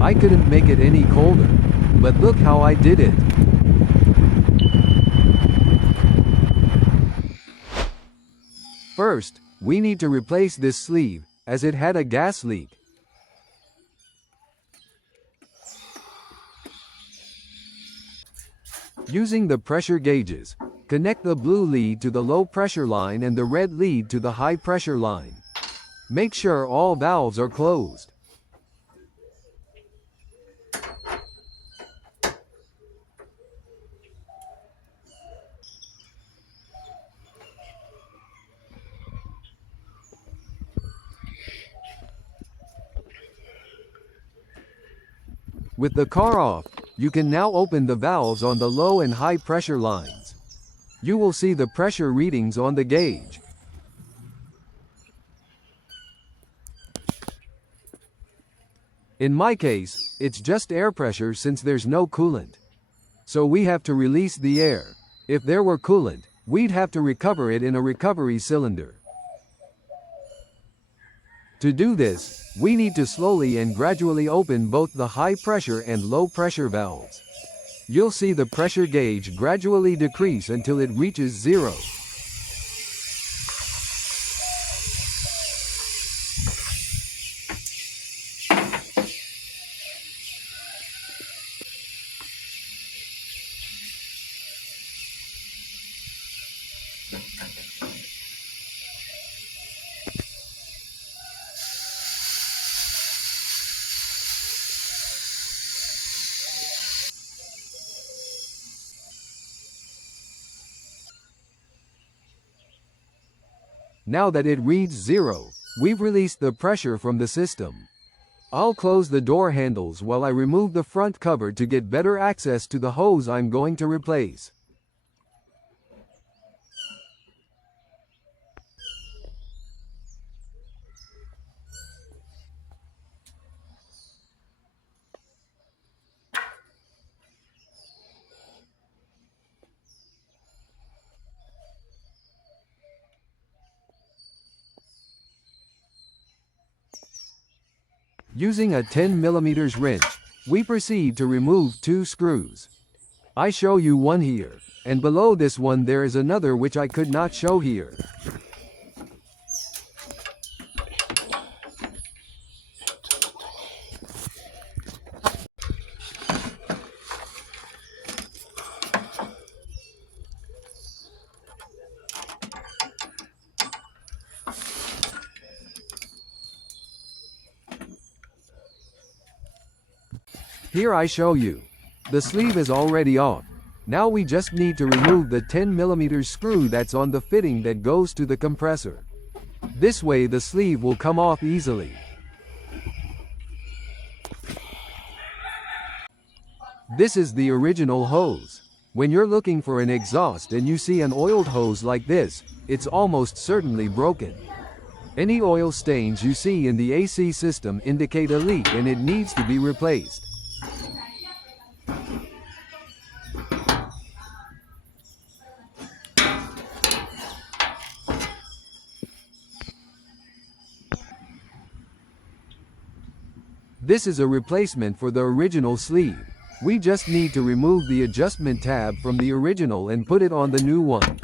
I couldn't make it any colder. But look how I did it. First, we need to replace this sleeve, as it had a gas leak. Using the pressure gauges, connect the blue lead to the low pressure line and the red lead to the high pressure line. Make sure all valves are closed. With the car off, you can now open the valves on the low and high pressure lines. You will see the pressure readings on the gauge. In my case, it's just air pressure since there's no coolant. So we have to release the air. If there were coolant, we'd have to recover it in a recovery cylinder. To do this, we need to slowly and gradually open both the high pressure and low pressure valves. You'll see the pressure gauge gradually decrease until it reaches 0. Now that it reads 0, we've released the pressure from the system. I'll close the door handles while I remove the front cover to get better access to the hose I'm going to replace. Using a 10mm wrench, we proceed to remove 2 screws. I show you one here, and below this one there is another which I could not show here. Here I show you. The sleeve is already off. Now we just need to remove the 10mm screw that's on the fitting that goes to the compressor. This way the sleeve will come off easily. This is the original hose. When you're looking for an exhaust and you see an oiled hose like this, it's almost certainly broken. Any oil stains you see in the AC system indicate a leak and it needs to be replaced. This is a replacement for the original sleeve. We just need to remove the adjustment tab from the original and put it on the new one.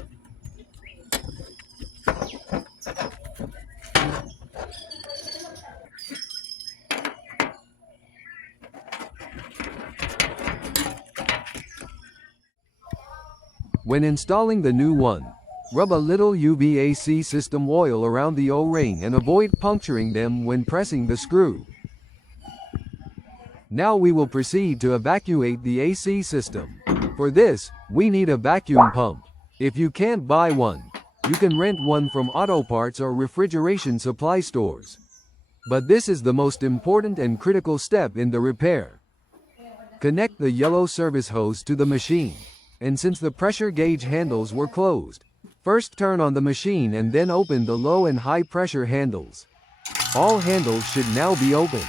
When installing the new one, rub a little UVAC system oil around the O-ring and avoid puncturing them when pressing the screw. Now we will proceed to evacuate the AC system. For this, we need a vacuum pump. If you can't buy one, you can rent one from auto parts or refrigeration supply stores. But this is the most important and critical step in the repair. Connect the yellow service hose to the machine. And since the pressure gauge handles were closed, first turn on the machine and then open the low and high pressure handles. All handles should now be open.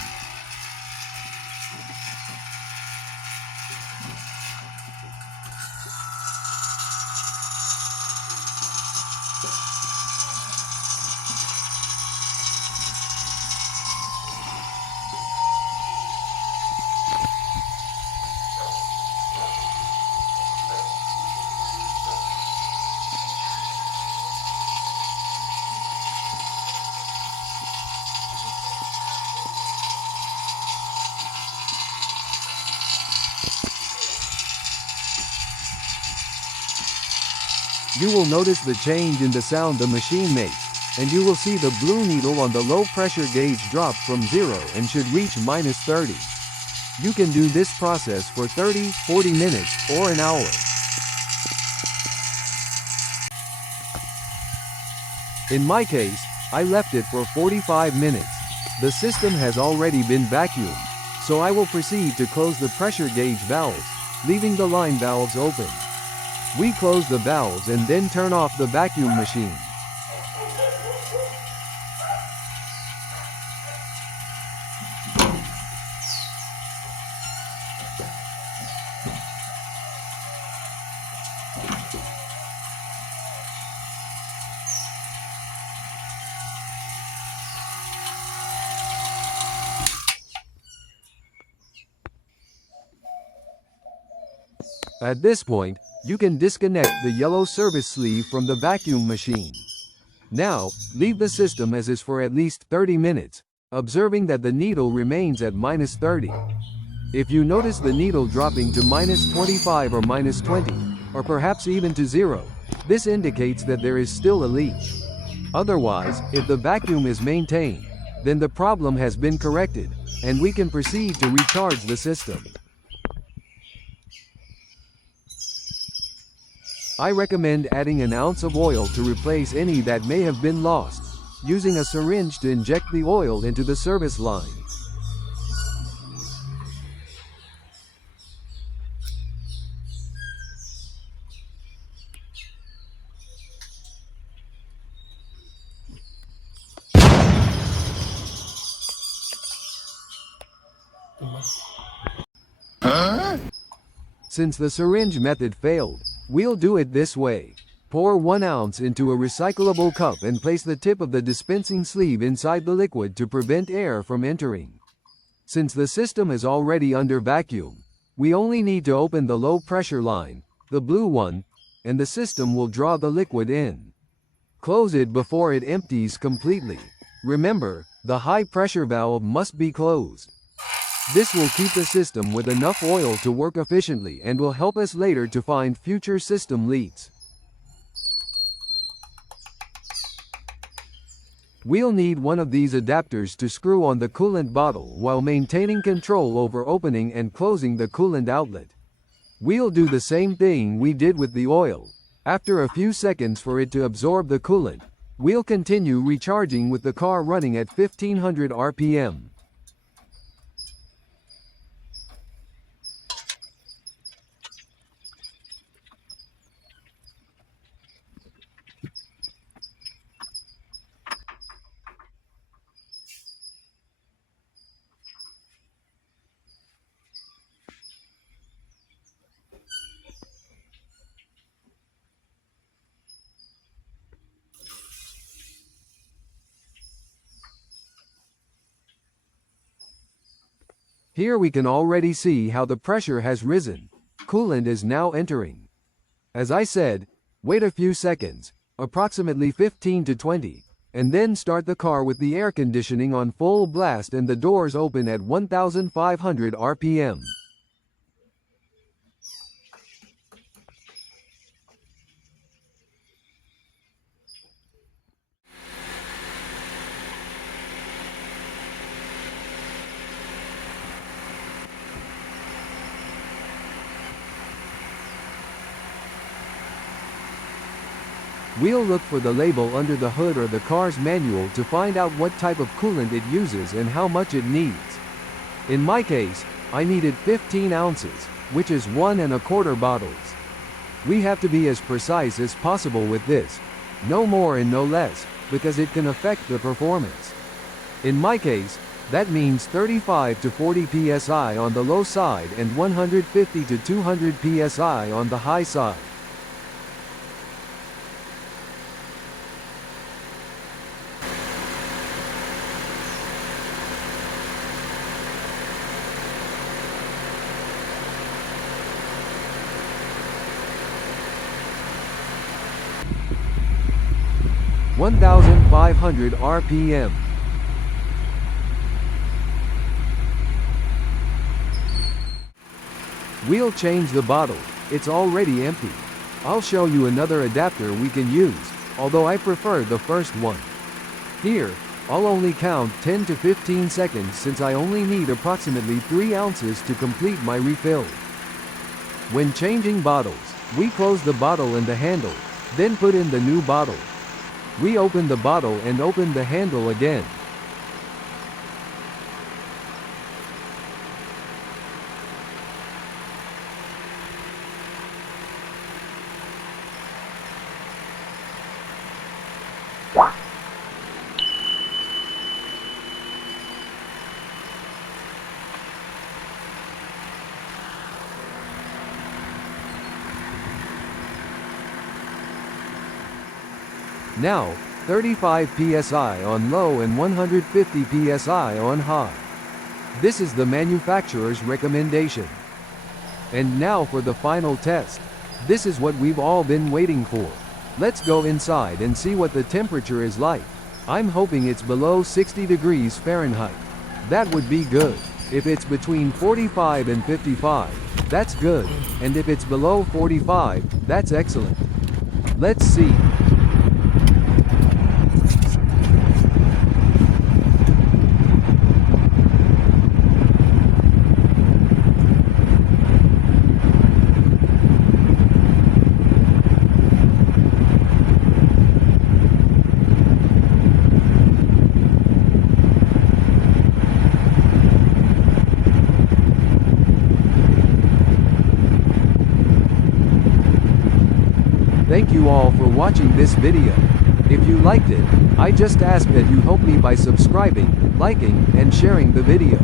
you will notice the change in the sound the machine makes, and you will see the blue needle on the low pressure gauge drop from 0 and should reach -30. You can do this process for 30-40 minutes, or an hour. In my case, I left it for 45 minutes. The system has already been vacuumed, so I will proceed to close the pressure gauge valves, leaving the line valves open. We close the valves and then turn off the vacuum machine. At this point, you can disconnect the yellow service sleeve from the vacuum machine. Now, leave the system as is for at least 30 minutes, observing that the needle remains at -30. If you notice the needle dropping to -25 or -20, or perhaps even to 0, this indicates that there is still a leak. Otherwise, if the vacuum is maintained, then the problem has been corrected, and we can proceed to recharge the system. I recommend adding an ounce of oil to replace any that may have been lost, using a syringe to inject the oil into the service line. Since the syringe method failed, we'll do it this way. Pour 1 ounce into a recyclable cup and place the tip of the dispensing sleeve inside the liquid to prevent air from entering. Since the system is already under vacuum, we only need to open the low pressure line, the blue one, and the system will draw the liquid in. Close it before it empties completely. Remember, the high pressure valve must be closed. This will keep the system with enough oil to work efficiently and will help us later to find future system leaks. We'll need one of these adapters to screw on the coolant bottle while maintaining control over opening and closing the coolant outlet. We'll do the same thing we did with the oil. After a few seconds for it to absorb the coolant, we'll continue recharging with the car running at 1500 RPM. Here we can already see how the pressure has risen. Coolant is now entering. As I said, wait a few seconds, approximately 15 to 20, and then start the car with the air conditioning on full blast and the doors open at 1500 RPM. We'll look for the label under the hood or the car's manual to find out what type of coolant it uses and how much it needs. In my case, I needed 15 ounces, which is 1 1/4 bottles. We have to be as precise as possible with this, no more and no less, because it can affect the performance. In my case, that means 35 to 40 psi on the low side and 150 to 200 psi on the high side. (1500 RPM). We'll change the bottle, it's already empty. I'll show you another adapter we can use, although I prefer the first one. Here, I'll only count 10 to 15 seconds since I only need approximately 3 ounces to complete my refill. When changing bottles, we close the bottle and the handle, then put in the new bottle. We open the bottle and open the handle again. Now, 35 psi on low and 150 psi on high. This is the manufacturer's recommendation. And now for the final test. This is what we've all been waiting for. Let's go inside and see what the temperature is like. I'm hoping it's below 60 degrees Fahrenheit. That would be good. If it's between 45 and 55, that's good. And if it's below 45, that's excellent. Let's see. Thank you all for watching this video. If you liked it, I just ask that you help me by subscribing, liking, and sharing the video.